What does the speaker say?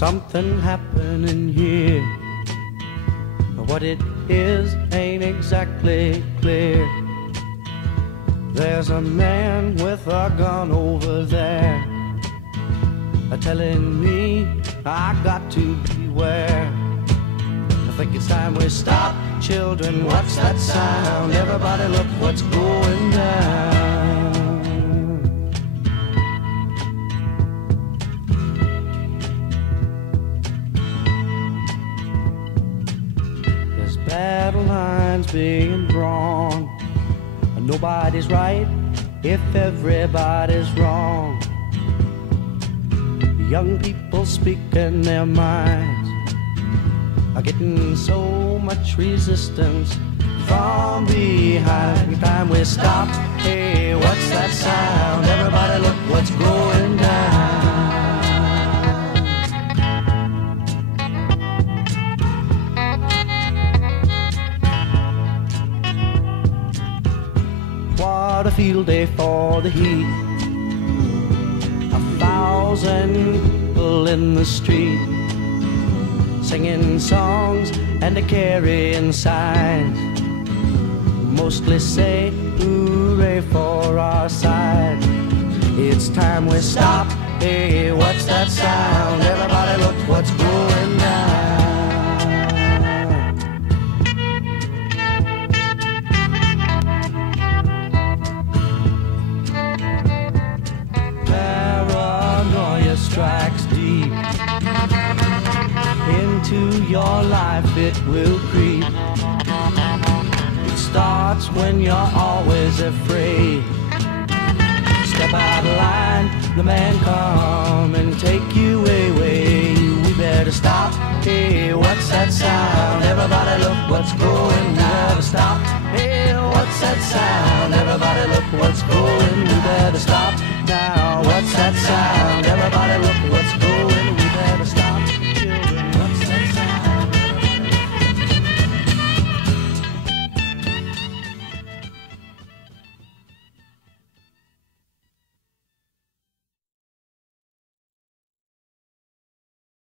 something happening here. What it is ain't exactly clear. There's a man with a gun over there, telling me I got to beware. I think it's time we stop. Children, what's that sound? Everybody look what's going down. There's battle lines being drawn. Nobody's right if everybody's wrong. Young people speaking their minds are getting so much resistance from behind. Time we stop. Hey, what's that sound? Everybody look what's going down. What a field day for the heat. 1,000 people in the street, singing songs and carrying signs, mostly say hooray for our side. It's time we stop. Hey, what's that sound? Everybody look what's going down. Paranoia strikes deep into your life, it will creep. It starts when you're always afraid. Step out of line, the man come and take you away. We better stop. Hey, what's that sound? Everybody look what's going down. Stop. Hey, what's that sound? Everybody look what's going